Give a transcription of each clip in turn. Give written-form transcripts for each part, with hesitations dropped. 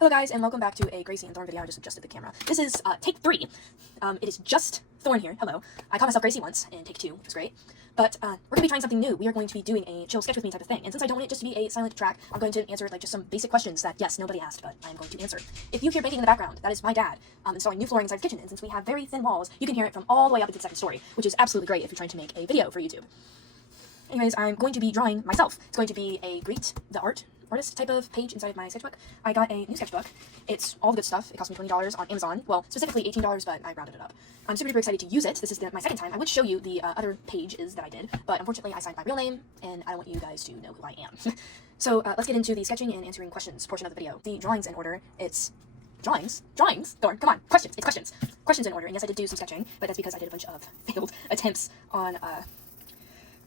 Hello guys, and welcome back to a Gracie and Thorn video. I just adjusted the camera. This is take 3. It is just Thorn here. Hello. I called myself Gracie once in take 2, which was great. But we're going to be trying something new. We are going to be doing a chill sketch with me type of thing. And since I don't want it just to be a silent track, I'm going to answer like just some basic questions that, yes, nobody asked, but I'm going to answer. If you hear banging in the background, that is my dad installing new flooring inside his kitchen. And since we have very thin walls, you can hear it from all the way up into the second story, which is absolutely great if you're trying to make a video for YouTube. Anyways, I'm going to be drawing myself. It's going to be a greet the artist type of page inside of my sketchbook. I got a new sketchbook. It's all the good stuff. It cost me $20 on Amazon. Well, specifically $18, but I rounded it up. I'm super excited to use it. This is my second time. I would show you the other pages that I did, but unfortunately I signed my real name, and I don't want you guys to know who I am. So let's get into the sketching and answering questions portion of the video. The drawings in order. It's drawings? Thorn, come on. Questions. It's questions. Questions in order. And yes, I did do some sketching, but that's because I did a bunch of failed attempts on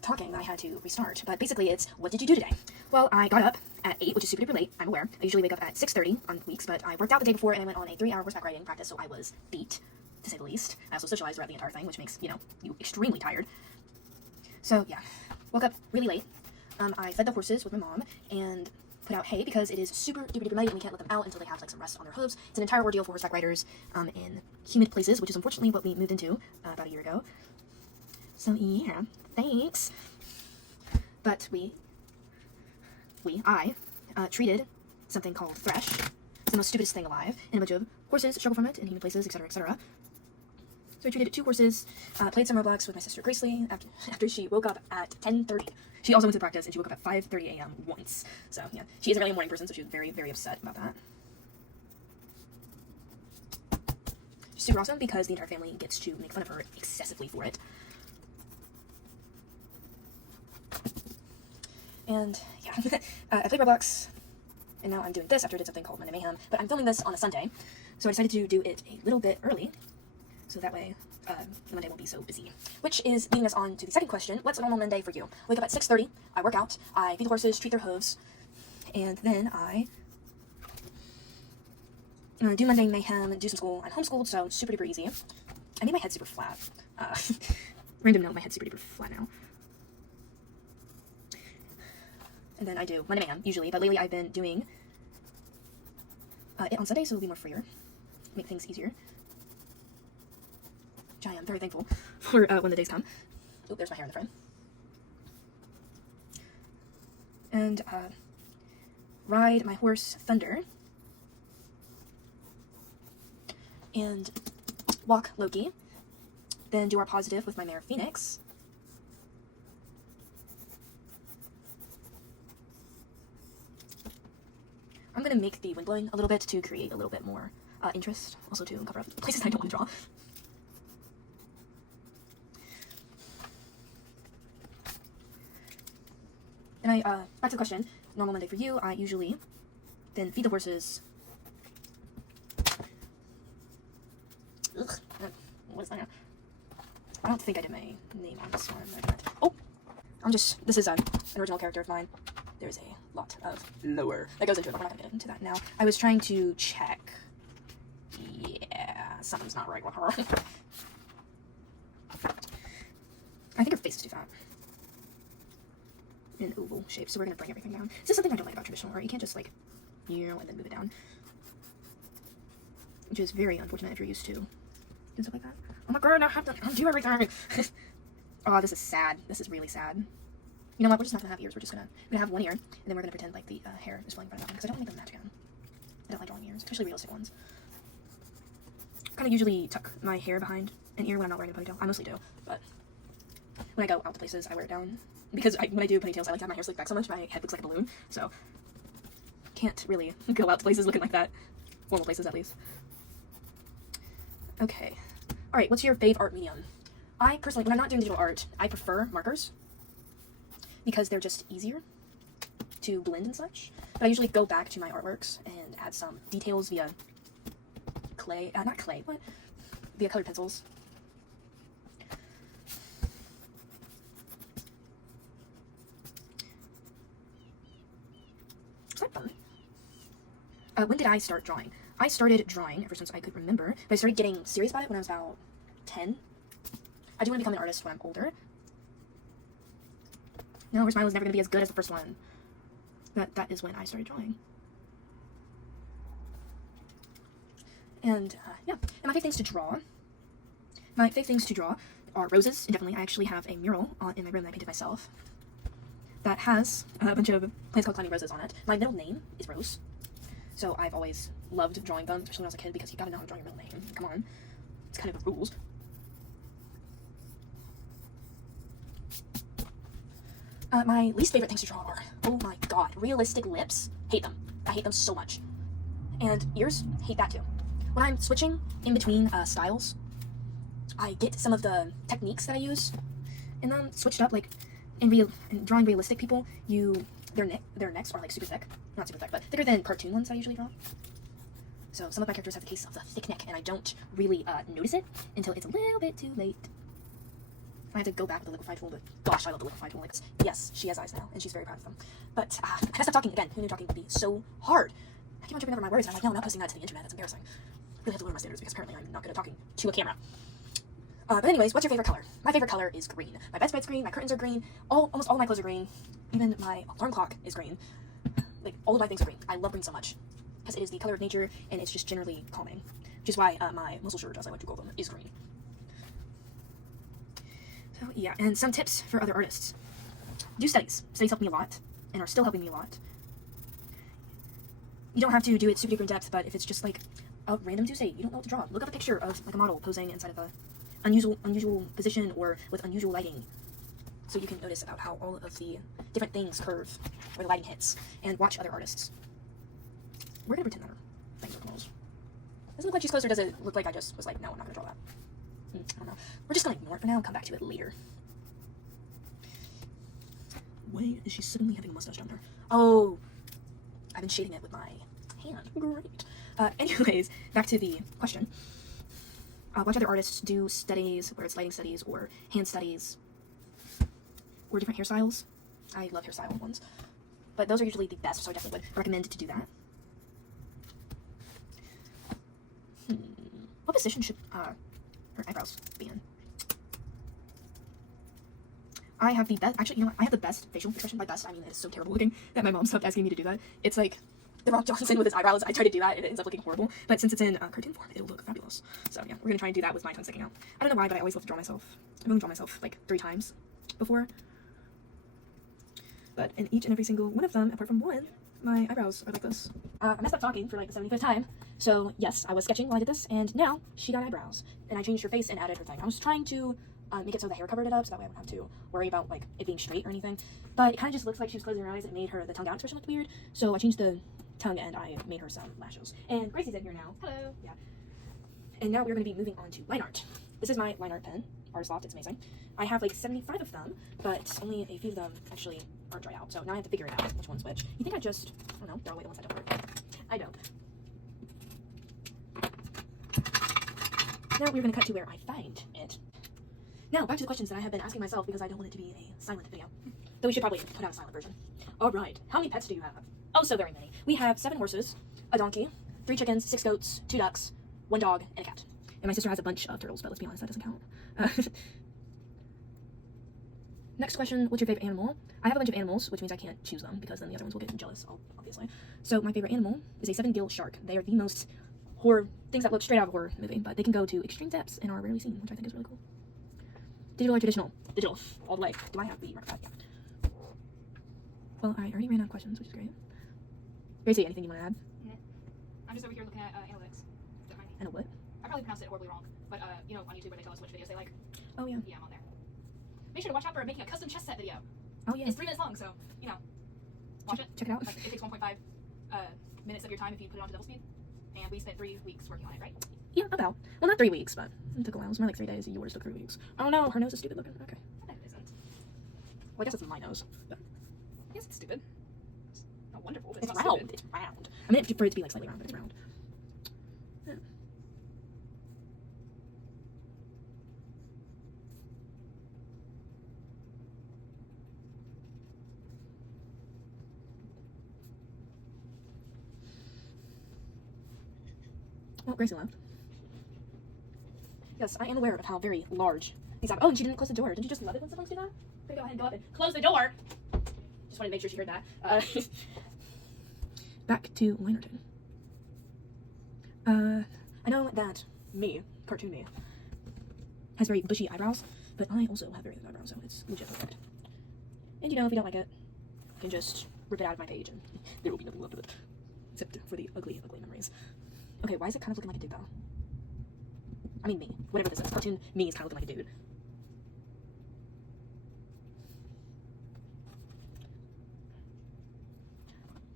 talking that I had to restart. But basically it's, what did you do today? Well, I got up at 8, which is super duper late, I'm aware. I usually wake up at 6:30 on weeks, but I worked out the day before and I went on a 3-hour horseback riding practice, so I was beat, to say the least. I also socialized throughout the entire thing, which makes, you extremely tired. So yeah, woke up really late. I fed the horses with my mom and put out hay because it is super duper duper late and we can't let them out until they have like some rest on their hooves. It's an entire ordeal for horseback riders in humid places, which is unfortunately what we moved into about a year ago. So yeah, thanks. But I treated something called thresh. It's the most stupidest thing alive, and a bunch of horses struggle from it in humid places, etc., etc. So I treated 2 horses, played some Roblox with my sister Grace Lee after she woke up at 10:30. She also went to practice, and she woke up at 5:30 a.m. once. So yeah, she isn't really a morning person, so she was very upset about that. She's super awesome because the entire family gets to make fun of her excessively for it. And yeah, I played Roblox, and now I'm doing this after I did something called Monday Mayhem, but I'm filming this on a Sunday, so I decided to do it a little bit early, so that way the Monday won't be so busy. Which is leading us on to the second question. What's a normal Monday for you? Wake up at 6:30, I work out, I feed the horses, treat their hooves, and then I do Monday Mayhem, do some school. I'm homeschooled, so super duper easy. I made my head super flat. Random note, my head's super duper flat now. And then I do Monday Mayhem, usually, but lately I've been doing it on Sunday, so it'll be more freer. Make things easier. Which I am very thankful for when the days come. Oh, there's my hair in the frame. And ride my horse, Thunder. And walk Loki. Then do our positive with my mare, Phoenix. I'm going to make the wind blowing a little bit to create a little bit more interest, also to cover up places I don't want to draw. And back to the question, normal Monday for you, I usually then feed the horses. Ugh, what is that? I don't think I did my name on this one. Oh! This is an original character of mine. There's a lot of lore that goes into it, but we're not going to get into that now. I was trying to check. Yeah, something's not right with her. I think her face is too fat. In an oval shape, so we're going to bring everything down. This is something I don't like about traditional art. You can't just, like, and then move it down. Which is very unfortunate if you're used to doing stuff like that. Oh my god, I have to undo everything! Oh, this is sad. This is really sad. You know what, we're just not gonna have ears, we're gonna have one ear, and then we're gonna pretend like the hair is flowing in front of that one, because I don't want them to match again. I don't like drawing ears, especially realistic ones. I kinda usually tuck my hair behind an ear when I'm not wearing a ponytail. I mostly do, but when I go out to places, I wear it down. Because when I do ponytails, I like to have my hair slicked back so much, my head looks like a balloon, so can't really go out to places looking like that. Formal places, at least. Okay. Alright, what's your fave art medium? I personally, when I'm not doing digital art, I prefer markers, because they're just easier to blend and such. But I usually go back to my artworks and add some details via clay, not clay, but via colored pencils. Is that fun? When did I start drawing? I started drawing ever since I could remember, but I started getting serious about it when I was about 10. I do want to become an artist when I'm older. No, Where's Mine was never going to be as good as the first one. That is when I started drawing. And yeah, and my favorite things to draw. My favorite things to draw are roses, definitely. I actually have a mural in my room that I painted myself that has a bunch of plants called climbing roses on it. My middle name is Rose, so I've always loved drawing them, especially when I was a kid, because you gotta know how to draw your middle name. Come on, it's kind of the rules. My least favorite things to draw are, oh my god, realistic lips. Hate them. I hate them so much. And ears, hate that too. When I'm switching in between styles, I get some of the techniques that I use in them switched up. Like in drawing realistic people, their necks are like super thick, not super thick, but thicker than cartoon ones I usually draw. So some of my characters have the case of the thick neck, and I don't really notice it until it's a little bit too late. I have to go back with the liquify tool, but gosh, I love the liquify tool. Like, yes, she has eyes now, and she's very proud of them. But I gotta stop talking again. Who knew talking would be so hard? I keep on tripping over my words, and I'm like, no, I'm not posting that to the internet. That's embarrassing. I really have to lower my standards because apparently I'm not good at talking to a camera. But anyways, what's your favorite color? My favorite color is green. My bedspread's green, my curtains are green, almost all my clothes are green, even my alarm clock is green. Like, all of my things are green. I love green so much, because it is the color of nature, and it's just generally calming, which is why my muscle shirt, as I like to call them, is green. So yeah, and some tips for other artists. Do studies. Studies helped me a lot, and are still helping me a lot. You don't have to do it super duper in depth, but if it's just like a random Tuesday, you don't know what to draw, look up a picture of like a model posing inside of a unusual position or with unusual lighting, so you can notice about how all of the different things curve where the lighting hits, and watch other artists. We're gonna pretend that our things are close. Does it look like she's close, or does it look like I just was like, no, I'm not gonna draw that? I don't know. We're just gonna ignore it for now and come back to it later. Why is she suddenly having a mustache down there? Oh, I've been shading it with my hand. Great. Anyways, back to the question. Watch other artists do studies, where it's lighting studies or hand studies or different hairstyles. I love hairstyle ones, but those are usually the best, so I definitely would recommend to do that. What position should her eyebrows be in? I have the best, actually, you know what? I have the best facial expression. By best, I mean it is so terrible looking that my mom stopped asking me to do that. It's like The Rock Johnson with his eyebrows. I try to do that and it ends up looking horrible, but since it's in cartoon form, it'll look fabulous. So yeah, we're gonna try and do that with my tongue sticking out. I don't know why, but I always love to draw myself. I've only drawn myself like 3 times before, but in each and every single one of them, apart from one, my eyebrows are like this. I messed up talking for like the 75th time, so yes, I was sketching while I did this, and now she got eyebrows, and I changed her face and added her thing. I was trying to make it so the hair covered it up, so that way I wouldn't have to worry about like it being straight or anything, but it kind of just looks like she was closing her eyes, and it made her, the tongue out expression look weird, so I changed the tongue and I made her some lashes. And Gracie's in here now. Hello. Yeah. And now we're going to be moving on to line art. This is my line art pen, Artist Loft. It's amazing. I have like 75 of them, but only a few of them actually aren't dried out. So now I have to figure it out which one's which. You think I just, I don't know, throw away the ones that don't work? I don't. Now we're going to cut to where I find it. Now back to the questions that I have been asking myself because I don't want it to be a silent video. Though we should probably put out a silent version. Alright, how many pets do you have? Oh, so very many. We have 7 horses, a donkey, 3 chickens, 6 goats, 2 ducks, 1 dog, and a cat. And my sister has a bunch of turtles, but let's be honest, that doesn't count. Next question, what's your favorite animal? I have a bunch of animals, which means I can't choose them, because then the other ones will get jealous, obviously. So my favorite animal is a 7-gill shark. They are the most horror things that look straight out of a horror movie, but they can go to extreme depths and are rarely seen, which I think is really cool. Digital or traditional? Digital, all the way. Do I have the marker pad? Yeah. Well, I already ran out of questions, which is great. Gracie, anything you want to add? No. I'm just over here looking at analytics. Don't mind me. And a what? I probably pronounced it horribly wrong, but you know, on YouTube where they tell us which videos they like. Oh yeah. Yeah, I'm on there. Make sure to watch out for making a custom chess set video. Oh yeah. It's 3 minutes long, so you know, watch it. Check it out. Like, it takes 1.5 minutes of your time if you put it onto double speed. And we spent 3 weeks working on it, right? Yeah, about. Well, not 3 weeks, but it took a while. It was more like 3 days. Yours took 3 weeks. Oh no, her nose is stupid looking. Okay. No, it isn't. Well, I guess it's my nose. But Yes, it's stupid. It's not wonderful, but it's not round. stupid. It's round. I mean, for it to be like slightly round, but it's round. Yeah. Well, Gracie left. Yes, I am aware of how very large these are. Oh, and she didn't close the door. Did you just love it when someone do that? Okay, go ahead and go up and close the door. Just wanted to make sure she heard that. Back to line art. I know that cartoon me, has very bushy eyebrows, but I also have very thick eyebrows, so it's legit perfect. And you know, if you don't like it, you can just rip it out of my page and there will be nothing left of it. Except for the ugly, ugly memories. Okay, why is it kind of looking like a dude though? I mean me. Whatever this is. Cartoon me is kind of looking like a dude.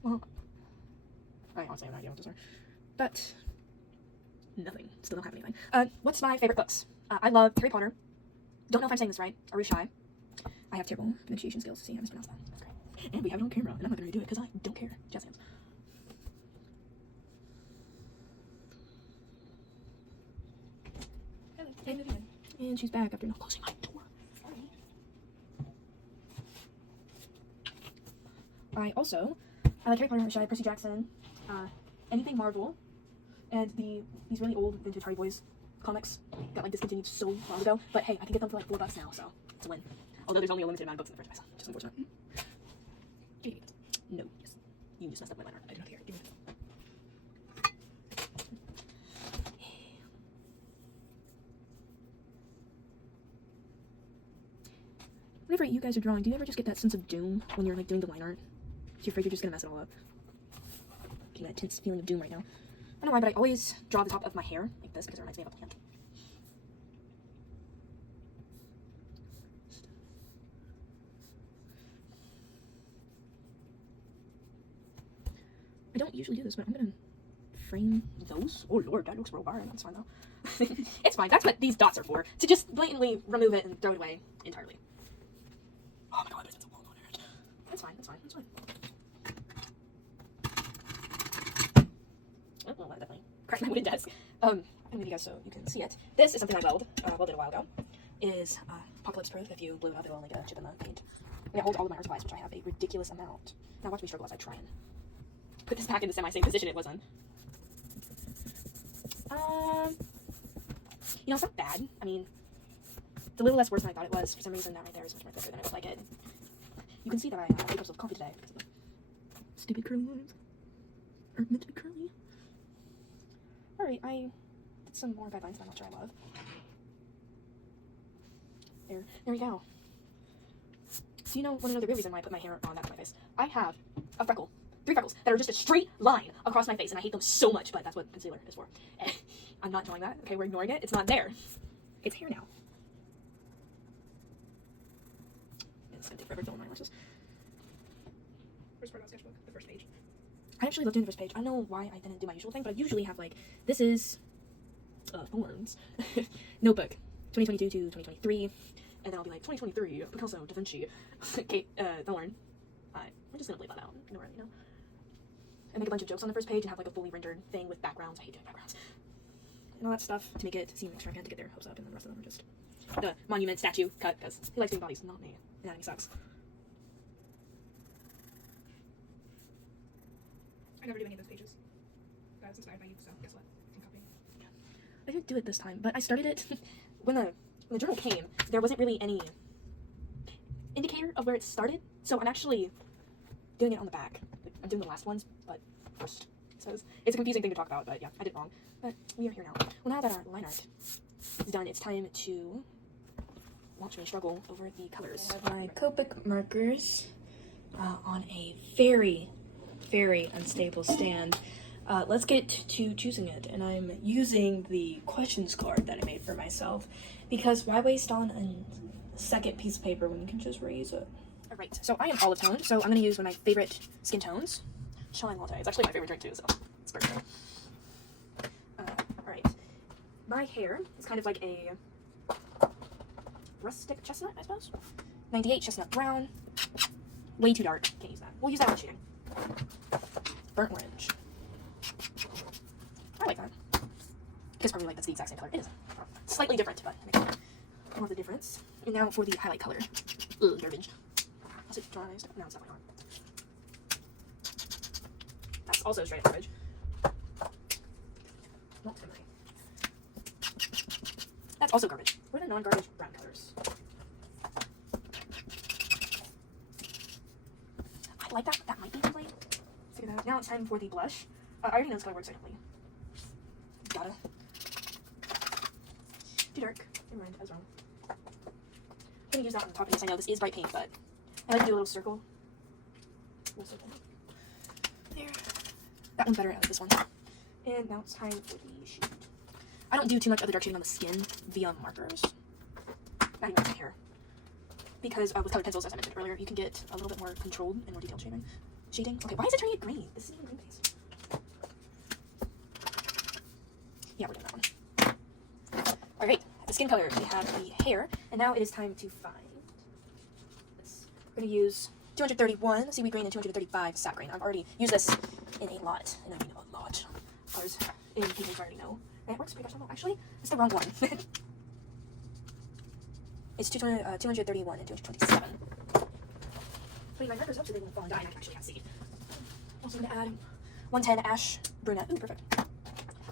Well, I honestly have no idea what those are. But nothing. Still don't have anything. What's my favorite books? I love Harry Potter. Don't know if I'm saying this right. Are we shy? I have terrible pronunciation skills. See, I mispronounced that. That's great. And we have it on camera, and I'm not going to redo it because I don't care. Jazz hands. Hello. And she's back after not closing my door. Sorry. I like Harry Potter, I'm shy, Percy Jackson, anything Marvel, and these really old vintage Hardy Boys comics got like discontinued so long ago. But hey, I can get them for like $4 now, so it's a win. Although there's only a limited amount of books in the first place, just unfortunate. Do you need it? No, yes. You just messed up my liner. I do not care. Give me this. Whenever you guys are drawing, do you ever just get that sense of doom when you're like doing the line art? You're afraid you're just gonna mess it all up. Getting that tense feeling of doom right now. I don't know why, but I always draw the top of my hair like this because it reminds me of a plant. I don't usually do this, but I'm gonna frame those. Oh lord, that looks real barren. That's fine though. It's fine. That's what these dots are for. To just blatantly remove it and throw it away entirely. Oh my god, there's a wall on it. That's fine, that's fine, that's fine. Oh, well, that definitely cracked my wooden desk. I'm gonna you guys so you can see it. This is something I welded a while ago. Is apocalypse proof. If you blew it up, it'll only get a chip in the paint. And it holds all of my art supplies, which I have a ridiculous amount. Now watch me struggle as I try and put this back in the semi-same position it was in. You know, it's not bad. I mean, it's a little less worse than I thought it was. For some reason, that right there is much more thicker than it looked like it. You can see that I ate up with coffee today because of the stupid curly lines. Or meant to be curly. Alright, I did some more guidelines that I'm not sure I love. There we go. So you know, one another real reason why I put my hair on that on my face. I have a freckle. 3 freckles that are just a straight line across my face, and I hate them so much, but that's what concealer is for. I'm not drawing that. Okay, we're ignoring it. It's not there. It's here now. It's gonna take forever to fill in my lashes. First part about sketchbook, the first page. I actually love doing the first page. I don't know why I didn't do my usual thing, but I usually have like, this is Thorns notebook 2022 to 2023, and then I'll be like 2023 Picasso, Da Vinci, Kate Thorn. We're just gonna leave that out. Ignore it, you know. And make a bunch of jokes on the first page and have like a fully rendered thing with backgrounds. I hate doing backgrounds and all that stuff to make it seem extravagant to get their hopes up, and then the rest of them are just the monument statue cut because he likes doing bodies, not me. Anatomy sucks. I never do any of those pages. That was inspired by you, so guess what? I'm copying. I didn't do it this time, but I started it when the journal came. There wasn't really any indicator of where it started, so I'm actually doing it on the back. Like, I'm doing the last ones, but first. So it's a confusing thing to talk about, but yeah, I did wrong. But we are here now. Well, now that our line art is done, it's time to watch me struggle over the colors. I have my Copic markers on a very, very unstable stand. Let's get to choosing it, and I'm using the questions card that I made for myself, because why waste on a second piece of paper when you can just reuse it? Alright, so I am olive toned, so I'm going to use one of my favorite skin tones, chai latte. It's actually my favorite drink too, so it's perfect. Alright, my hair is kind of like a rustic chestnut, I suppose. 98 chestnut brown, way too dark, can't use that. We'll use that when shooting. Burnt orange. I like that. Because probably like that's the exact same color. It is slightly different, but more of the difference. And now for the highlight color. Ugh, garbage. Was it dry? No, it's definitely not. That's also straight up garbage. Not memory. That's also garbage. What are the non-garbage brown colors? I like that. That might be complete. Figure that out. Now it's time for the blush. I already know this color works differently. Gotta Too dark. Never mind, I was wrong. I'm gonna use that on the top of this. I know this is bright pink, but I like to do a little circle. There. That one's better. I like this one. And now it's time for the shoot. I don't do too much of the dark shading on the skin via markers. Not even on my hair. Because with colored pencils, as I mentioned earlier, you can get a little bit more controlled and more detailed shading. Okay, why is it turning it green? This isn't even green face. Yeah, we're doing that one. Alright, the skin color. We have the hair. And now it is time to find this. We're going to use 231 seaweed green and 235 sap green. I've already used this in a lot. And I mean a lot. Colors in paintings I already know. And it works pretty gosh well. Actually, it's the wrong one. It's 231 and 227. Putting my markers up so they won't fall and die and I can actually see. Also going to add 110 ash brunette. Ooh, perfect.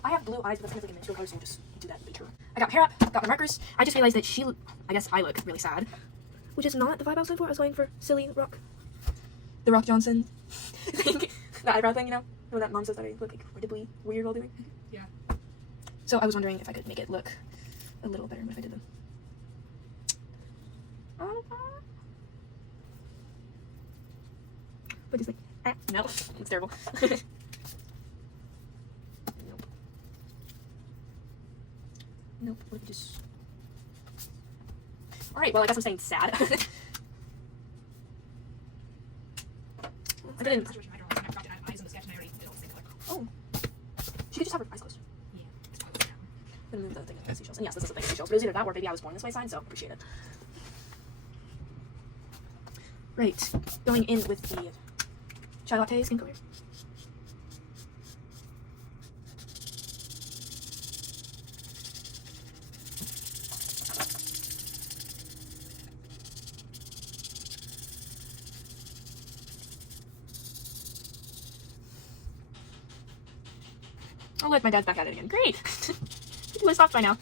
I have blue eyes, but that's kind of like a menstrual color, so we'll just do that later. I got hair up, got my markers. I just realized that I guess I look really sad. Which is not the vibe I was going for. I was going for silly rock. The Rock Johnson thing. The eyebrow thing, you know? When that mom says that I look incredibly weird while doing. Yeah. So I was wondering if I could make it look a little better if I did them. But it's like, no, it's terrible. Nope. Nope, what if we just... Alright, well, I guess I'm staying sad. I didn't... Situation I draw, I forgot to add eyes on the sketch and I already did all the same color. Oh. She could just have her eyes closed. Yeah, it's probably down. I'm gonna move the thing with the seashells. And yes, this is the thing with seashells. But it was either that or maybe I was born this way sign, so appreciate it. Right, going in with the chai latte skin color. Oh look, my dad's back at it again. Great! He would have stopped by now.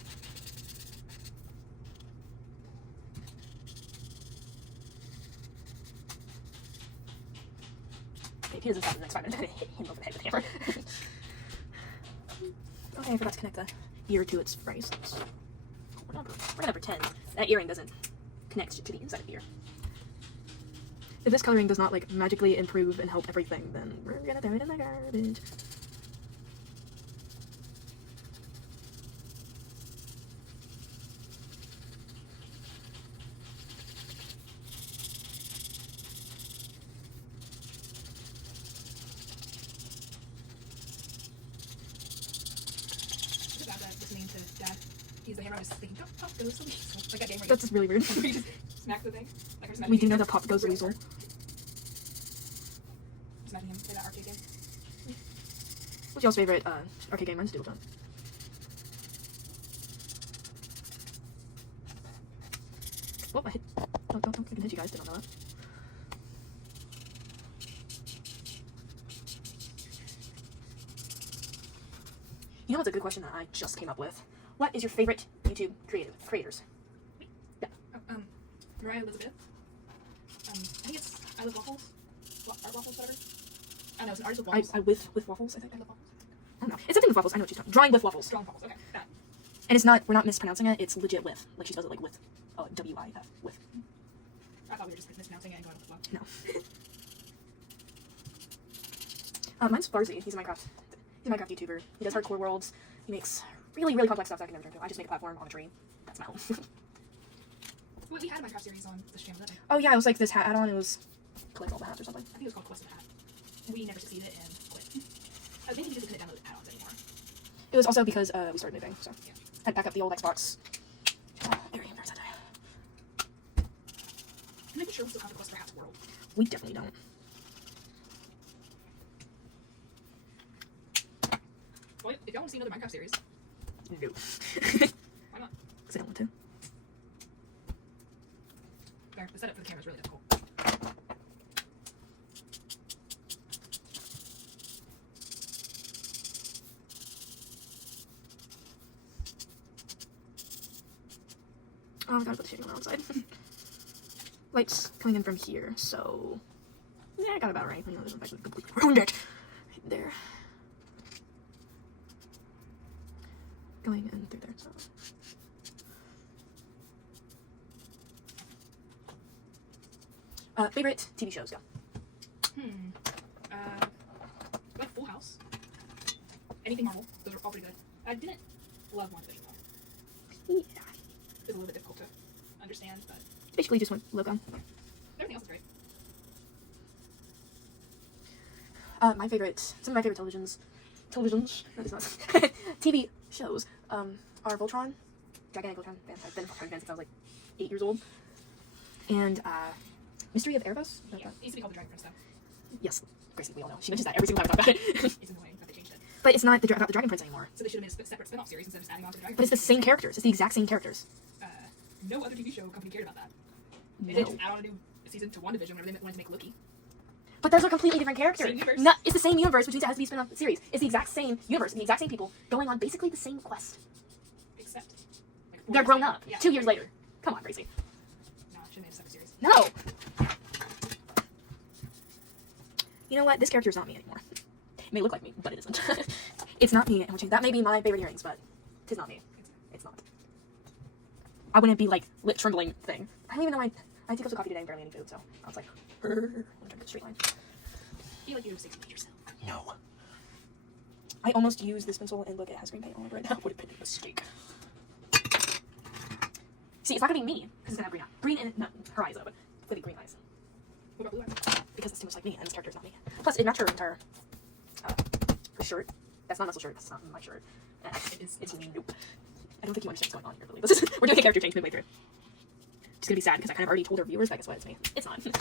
He doesn't stop in the next 5 minutes. I'm gonna hit him over the head with a hammer. Okay, I forgot to connect the ear to its bracelets. We're gonna pretend that earring doesn't connect to the inside of the ear. If this coloring does not like magically improve and help everything, then we're gonna throw it in the garbage. Listening to Dad use the hammer, I was thinking, pop goes the weasel. Like that game where That's just really weird. you just smack the thing. Like, I just We do know that pop goes the weasel. Just imagine him play that arcade game. What's y'all's favorite arcade game? Mine's Doodle Jump. Oh, I hit. Don't. I can hit you guys. Didn't know that. You know what's a good question that I just came up with? What is your favorite YouTube creators? Yeah. Mariah Elizabeth. I think it's I Love Waffles. Art Waffles, whatever. I know, it's an artist with waffles. I with waffles, I think. I Love Waffles. I don't know. It's something with waffles. I know what she's talking. Drawing with waffles. Strong waffles, okay. That. And it's not, we're not mispronouncing it. It's legit with. Like she does it like with. W-I-F. With. I thought we were just mispronouncing it and going with the flow. No. Mine's Farzy. He's a Minecraft YouTuber. He does hardcore worlds. He makes really, really complex stuff that I can never turn to. I just make a platform on a tree. That's my home. We had a Minecraft series on this channel, didn't we? Oh yeah, it was like this hat add-on. It was collect all the hats or something. I think it was called Quest of the Hat. We never succeeded and quit. I think because we couldn't download add-ons anymore. It was also because we started moving, so Yeah. I had to back up the old Xbox. Very embarrassed that day. I'm not sure we still have the Quest for Hats world. We definitely don't. Well, if y'all want to see another Minecraft series, No. why not? Because I don't want to. There, the setup for the camera is really difficult. Oh, I gotta put the shading on the wrong side. Light's coming in from here, so yeah, I got it about right. You know, there's actually completely ruined it. Right there. Going in through there, so Favorite TV shows, go. Like Full House. Anything Marvel. Those are all pretty good. I didn't love WandaVision though. Yeah. It's a little bit difficult to understand, but Basically just one logo. everything else is great. Some of my favorite televisions, that is not, TV shows, are Voltron, Gigantic Voltron fans. I've been a Voltron fan since I was like 8 years old. And, Mystery of Erebus? Yeah, it used to be called the Dragon Prince though. Yes, Gracie, we all know. She mentions that every single time we talk about it. It's annoying that they changed it. But it's not about the Dragon Prince anymore. So they should have made a separate spin-off series instead of just adding on to the Dragon But it's the Prince. same characters. It's the exact same characters. No other TV show company cared about that. They No. did just add on a new season to WandaVision whenever they wanted to make Loki. But those are completely different characters. Same universe. No, it's the same universe, which means it has to be a spin-off series. It's the exact same universe, the exact same people, going on basically the same quest. Except like 4 They're years grown later. up. Yeah. 2 years later. Come on, Gracie. No, should have made a separate series. No! You know what? This character is not me anymore. It may look like me, but it isn't. It's not me. That may be my favorite earrings, but it's not me. It's not. I wouldn't be like lip trembling thing. I don't even know I took a cup of coffee today and barely any food, so I was like, let me drink the straight line. I feel like you have 6 yourself. No. I almost used this pencil and look, it has green paint all over it. That would have been a mistake. See, it's not gonna be me, because it's gonna have green eyes. Green and, no, her eyes though, but it's gonna be green eyes. What about blue eyes? Because it's too much like me, and this character is not me. Plus, it matched her entire, her shirt. That's not a muscle shirt, that's not my shirt. It's nope. I don't think you understand what's going on here, Lily. We're doing a character change midway through. She's gonna be sad, because I kind of already told her viewers, but guess what, it's me. It's not. Change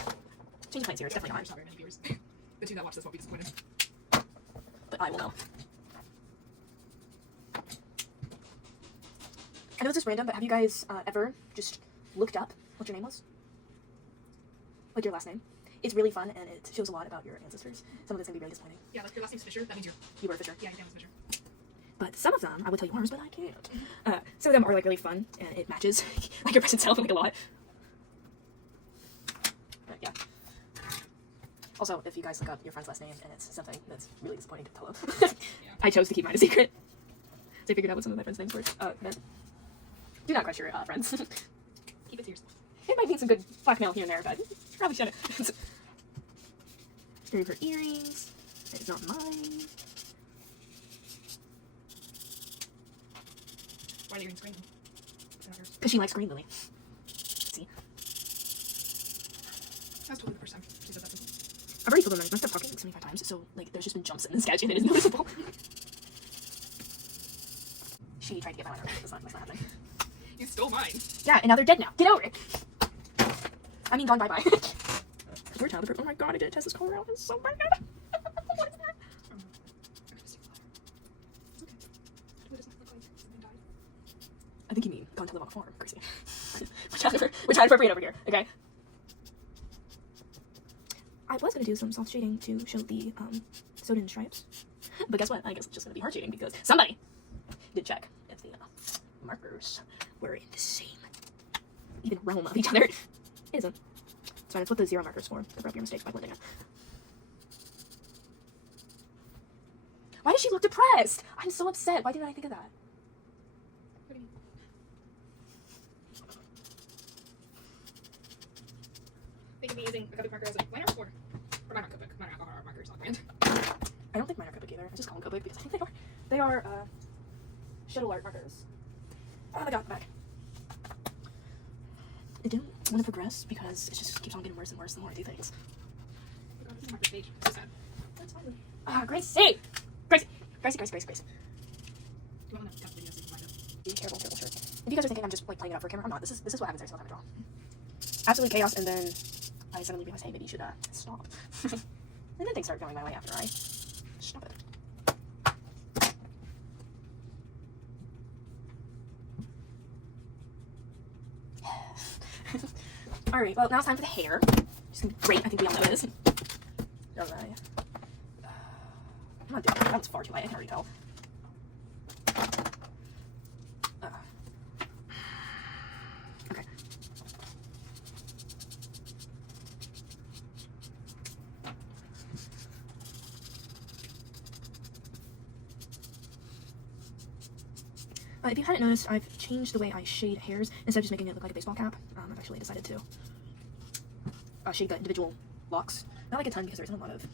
of plans here, it's definitely There's not. not very many viewers. The 2 that watch this won't be disappointed. But I will know. I know this is random, but have you guys ever just looked up what your name was? Like your last name? It's really fun, and it shows a lot about your ancestors. Some of it's gonna be really disappointing. Yeah, like your last name's Fisher, that means You were Fisher. yeah, your name was Fisher. But some of them, I would tell you ours, but I can't. Some of them are like really fun, and it matches like your present self like a lot. But yeah. Also, if you guys look up your friend's last name and it's something that's really disappointing to tell them. Yeah. I chose to keep mine a secret. So I figured out what some of my friends' names were. Meant. Do not crush your friends. Keep it to yourself. It might need some good blackmail here and there, but probably shouldn't. Here's her earrings. It's not mine. Why are the earrings green? Because she likes green, Lily. See? That was totally the first time she said that to me. I've already told them I'm gonna stop talking like 75 times, so like there's just been jumps in the sketch and it is noticeable. She tried to get my line right. That's not happening. You stole mine. Yeah, and now they're dead now. Get over it. I mean, gone bye-bye. We're child approved. Oh my god, I did test this color out. It's so bad. What is that? What does that look like? Something died. I think you mean gone to live on a farm, Gracie. we're child appropriate over here, okay? I was gonna do some soft shading to show the soda stripes, but guess what? I guess it's just gonna be hard shading because somebody did check if the markers were in the same even realm of each other. It isn't. It's fine. That's what the 0 markers for. Cover up your mistakes by blending it. Why does she look depressed? I'm so upset. Why didn't I think of that? What do you mean? They could be using a Copic marker as a liner or mine are Copic. Mine are alcohol markers on brand. I don't think mine are Copic either. I just call them Copic because I think they are shuttle art markers. Oh my god, back. I don't want to progress because it just keeps on getting worse and worse the more I do things. Oh god, this is marker page. So sad. That's fine. Gracie! Gracie! Do you want to cut the videos so you can find it? Be careful, shirt. If you guys are thinking I'm just like playing it out for camera, I'm not. This is what happens every single time I draw. Absolute chaos, and then I suddenly realize, hey, maybe you should stop. And then things start going my way after I stop it. Alright, well now it's time for the hair. It's gonna be great, I think we all know this. Don't I? I'm not doing that. That was far too light, I can already tell. Okay. If you hadn't noticed, I've changed the way I shade hairs. Instead of just making it look like a baseball cap, I've actually decided to shape the individual blocks. Not like a ton because there isn't a lot of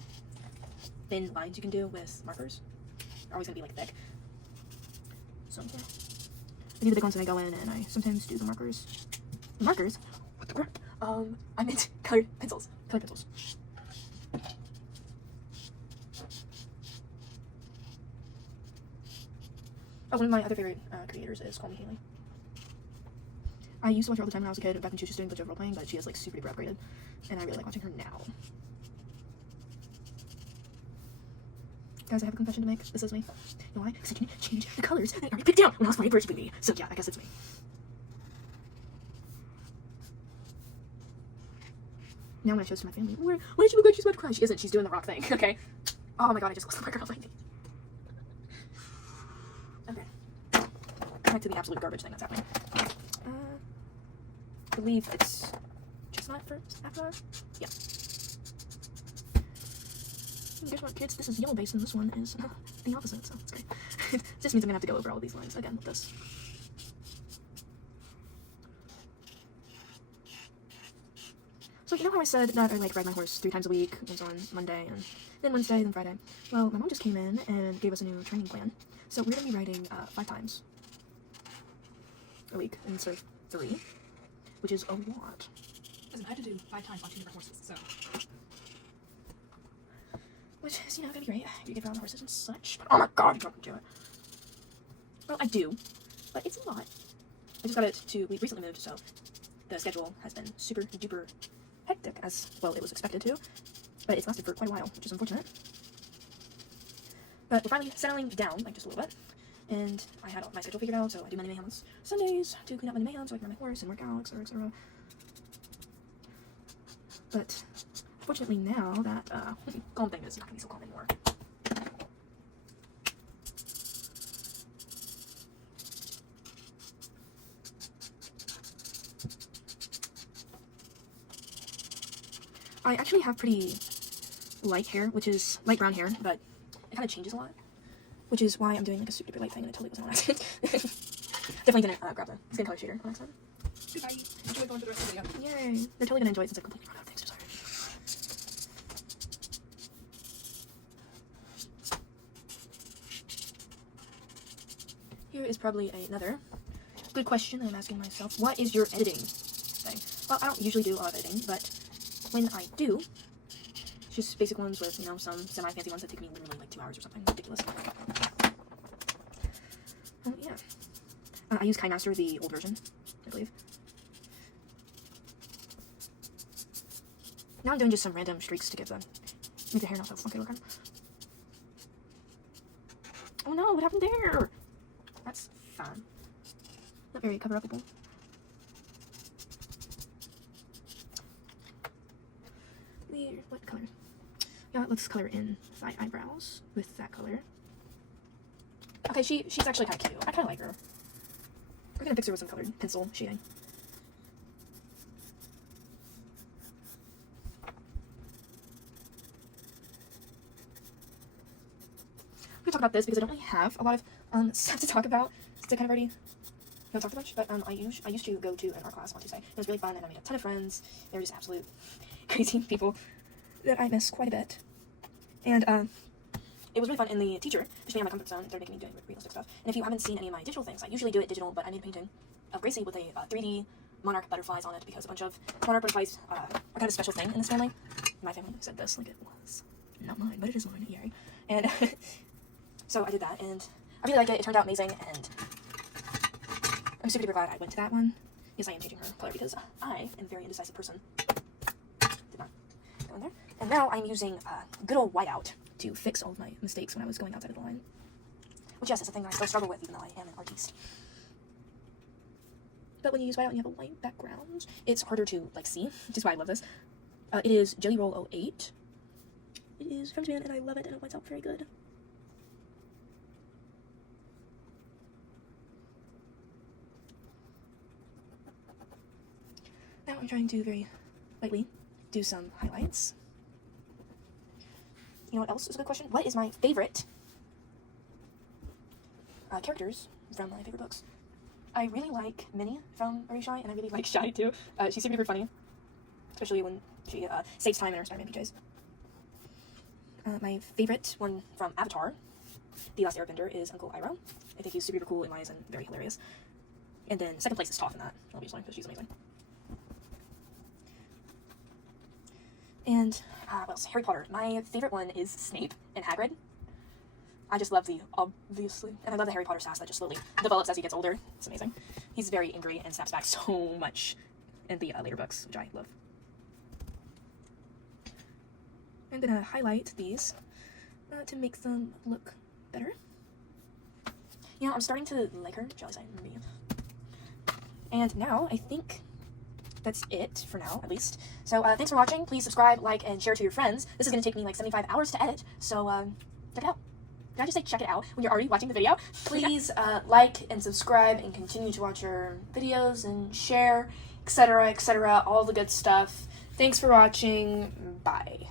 thin lines you can do with markers. They're always gonna be like thick. So yeah. I do the big ones and I go in and I sometimes do the markers. Markers? What the crap? I meant colored pencils. Colored pencils. Oh, one of my other favorite creators is Call Me Haley. I used to watch her all the time when I was a kid, back when she was just doing legit role playing, but she is like super duper upgraded, and I really like watching her now. Guys, I have a confession to make. This is me. You know why? Because I can change the colors that I already picked out when I was playing Birch with me. So yeah, I guess it's me. Now when I show this to my family, why did she look like she's about to cry? She isn't. She's doing the rock thing. Okay. Oh my god, I just lost the marker on my knee. Okay. Back to the absolute garbage thing that's happening. I believe it's chestnut for after. Yeah. And guess what, kids? This is yellow base, and this one is the opposite, so it's great. It just means I'm gonna have to go over all of these lines again with this. So you know how I said that I like ride my horse 3 times a week? It was on Monday, and then Wednesday, then Friday. Well, my mom just came in and gave us a new training plan. So we're gonna be riding 5 times a week instead of 3, which is a lot. Listen, I had to do 5 times on 2 different horses, so. Which is, gonna be great. You get around the horses and such. But, oh my god, you don't do it. Well, I do, but it's a lot. I just got it we recently moved, so the schedule has been super duper hectic, as well it was expected to. But it's lasted for quite a while, which is unfortunate. But we're finally settling down, like just a little bit. And I had all my schedule figured out, so I do Monday mayhem on Sundays to clean up Monday mayhem so I can ride my horse and work out, etc., etc. But fortunately now that calm thing is not gonna be so calm anymore. I actually have pretty light hair, which is light brown hair, but it kind of changes a lot, which is why I'm doing like a super duper light thing, and it totally wasn't on accident. Definitely didn't grab the skin color shader on accident. Goodbye. Enjoy going for the rest of the video. Yay! They're totally gonna enjoy it since I completely run out of things to say. Here is probably another good question that I'm asking myself. What is your editing thing? Well, I don't usually do a lot of editing, but when I do, it's just basic ones with, some semi-fancy ones that take me literally like 2 hours or something ridiculous. Oh, yeah. I use KineMaster, the old version, I believe. Now I'm doing just some random streaks to make the hair not so funky looking. Oh no, what happened there? That's fine. Not very cover-upable. What color? Yeah, let's color in my eyebrows with that color. Okay, she's actually kind of cute. I kind of like her. We're gonna fix her with some colored pencil shading. I'm gonna talk about this because I don't really have a lot of stuff to talk about since I kind of already talked a bunch. But I used to go to an art class on Tuesday. It was really fun, and I made a ton of friends. They were just absolute crazy people that I miss quite a bit. And it was really fun, and the teacher pushed me out of my comfort zone and started making me do realistic stuff. And if you haven't seen any of my digital things, I usually do it digital, but I made a painting of Gracie with a 3D monarch butterflies on it because a bunch of monarch butterflies are kind of a special thing in this family. My family said this like it was not mine, but it is mine, yay. And so I did that, and I really like it. It turned out amazing, and I'm super duper glad I went to that one. Yes, I am changing her color because I am a very indecisive person. Did not go in there. And now I'm using good old whiteout to fix all of my mistakes when I was going outside of the line. Which, yes, is a thing that I still struggle with, even though I am an artiste. But when you use whiteout and you have a white background, it's harder to, see, which is why I love this. It is Jelly Roll 08. It is from Japan, and I love it, and it whites out very good. Now I'm trying to very lightly do some highlights. You know what else is a good question? What is my favorite characters from my favorite books? I really like Minnie from Are You Shy? And I really like Shy too. She's super duper funny. Especially when She saves time in her Spider-Man PJs. My favorite one from Avatar, The Last Airbender, is Uncle Iroh. I think he's super cool and wise and very hilarious. And then second place is Toph in that, obviously, because she's amazing. And, what else? Harry Potter. My favorite one is Snape and Hagrid. I just love the, obviously, and I love the Harry Potter sass that just slowly develops as he gets older. It's amazing. He's very angry and snaps back so much in the later books, which I love. I'm gonna highlight these to make them look better. You know, I'm starting to like her. Shall I say? And now, I think that's it for now, at least. So, thanks for watching. Please subscribe, like, and share to your friends. This is going to take me like 75 hours to edit, so, check it out. Did I just say check it out when you're already watching the video? Please, like and subscribe and continue to watch our videos and share, etc., etc., all the good stuff. Thanks for watching. Bye.